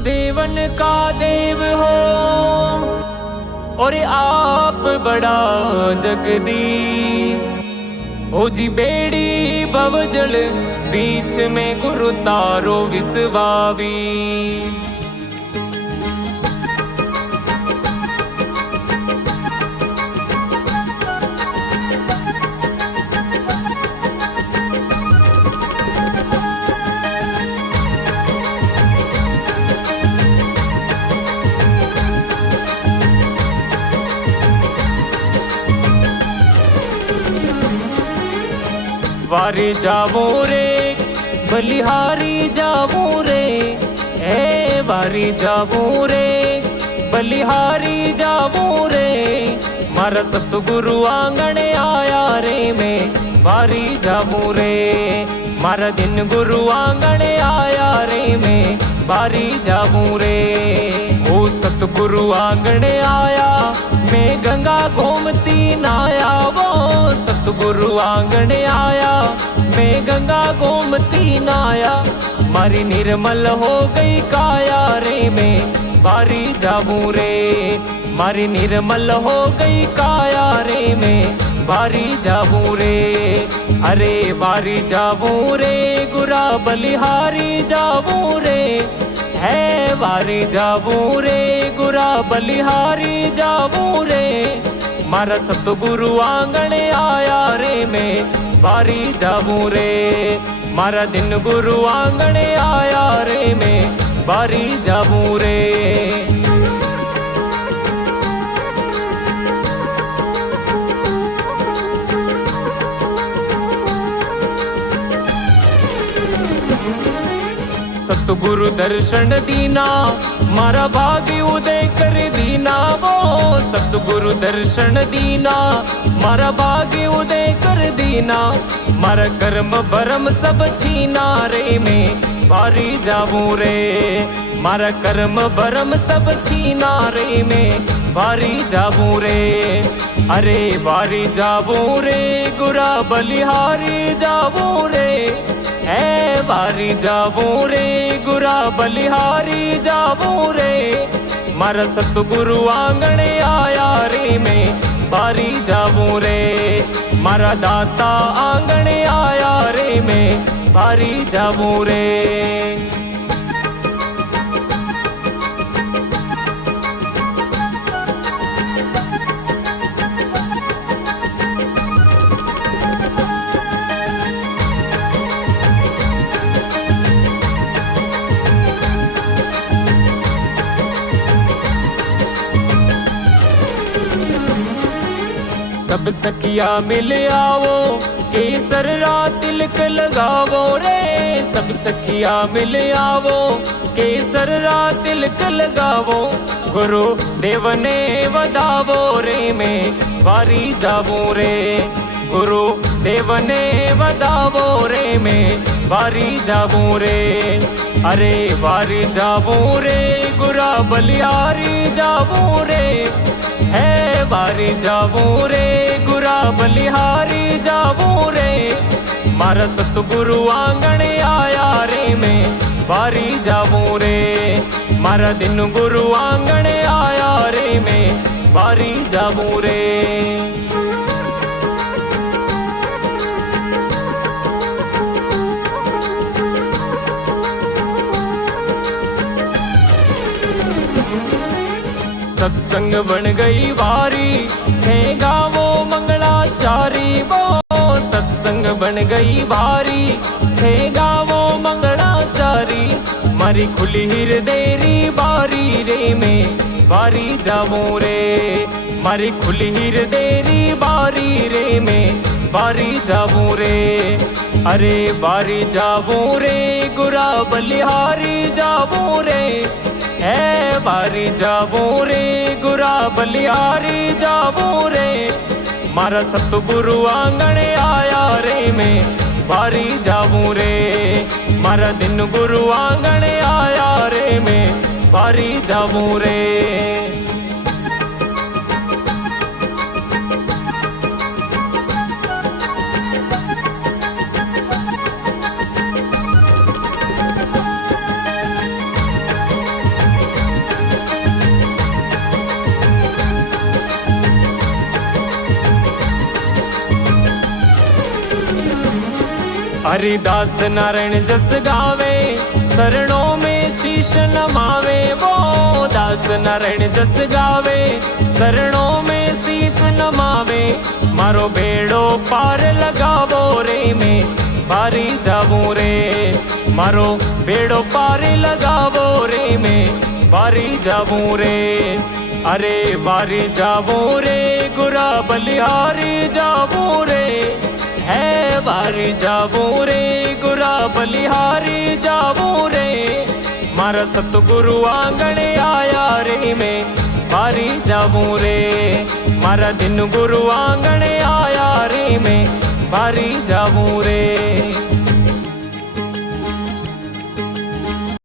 देवन का देव हो और आप बड़ा जगदीश हो जी। बेड़ी बवजल बीच में गुरु तारो विसवावी। वारी जावो रे बलिहारी जावो रे, ए वारी जावो रे बलिहारी जावो रे। मारा सतगुरु आंगण आया रे मैं वारी जावो रे। मारा दिन गुरु आंगण आया रे मैं वारी जावो रे। ओ सतगुरु आंगण आया मैं गंगा गोमती नाया। वो सतगुरु आंगण आया मैं गंगा गोमती नाया। मारी निर्मल हो गई काया रे मैं बारी जाऊं रे। मारी निर्मल हो गई काया रे मैं बारी जाऊं रे। अरे बारी जाऊं रे गुरा बलिहारी जाऊं रे। है बारी जाऊं रे गुरा बलिहारी जाऊं रे। मारा सतगुरु आंगण आया रे मैं बारी जाऊं रे। मारा दिन गुरु आंगण आया रे मैं बारी जाऊं रे। सतगुरु दर्शन दीना मारा भाग्य उदय कर दीना। वो सतगुरु दर्शन दीना मारा भाग्य उदय कर दीना। मारा कर्म भरम सब छीना रे मैं बारी जाऊं रे। मारा कर्म भरम सब छीना रे मैं बारी जाऊं रे। अरे बारी जाऊं रे गुरा बलिहारी जाऊं रे। है बारी जाऊं रे गुरा बलिहारी जाऊं रे। मारा सतगुरु आंगण आया रे मैं बारी जाऊं रे। मारा दाता आंगण आया रे मैं बारी जाऊं रे। सब सखिया मिल आवो केसर रा तिलक लगावो रे। सब सखिया मिल आवो केसर रा तिलक लगावो। गुरु देव ने वधावो रे मैं बारी जाऊं रे। गुरु देव ने वधावो रे मैं बारी जाऊं रे। अरे बारी जाऊं रे गुरा बलिहारी जाऊं रे। है बारी जाऊं रे गुरा बलिहारी जाऊं रे। मारा सतगुरु आंगण आया रे मैं बारी जाऊं रे। मारा दिन गुरु आंगण आया रे मैं बारी जाऊं रे। सत्संग बन गई वारी है गावो मंगलाचारी। वो सत्संग बन गई वारी है गावो मंगलाचारी। मारी खुली हृदयरी बारी रे मैं बारी जाऊं रे। मारी खुली हृदयरी बारी रे मैं बारी जाऊं रे। अरे बारी जाऊं रे गुरा बलिहारी जाऊं रे। है बारी जाऊं रे गुरा बलिहारी जाऊं रे। मारा सतगुरु आंगण आया रे मैं बारी जाऊं रे। मारा दिन गुरु आंगण आया रे मैं बारी जाऊं रे। हरिदास नारायण जस गावे, शरणों में शीश नमावे। वो दास नारायण जस गावे, शरणों में शीश नमावे। मारो बेड़ो पार लगावो रे, मैं बारी जाऊं रे। मारो बेड़ो पार लगावो रे, मैं बारी जाऊं रे। अरे बारी जाऊं रे, गुरा बलिहारी जाऊं रे। है बारी जाऊं रे, गुरा बलिहारी जाऊं रे। मारा सतगुरु आंगण आया रे, मैं बारी जाऊं रे। मारा दिन गुरु आंगण आया रे, मैं बारी जाऊं रे।